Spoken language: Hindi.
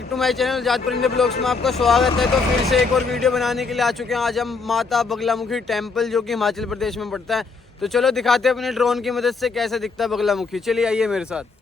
बैक टू माय चैनल जात परिंदे ब्लॉग्स में आपका स्वागत है। तो फिर से एक और वीडियो बनाने के लिए आ चुके हैं। आज हम माता बगलामुखी टेम्पल जो कि हिमाचल प्रदेश में पड़ता है। तो चलो दिखाते हैं अपने ड्रोन की मदद से कैसे दिखता है बगलामुखी। चलिए आइए मेरे साथ।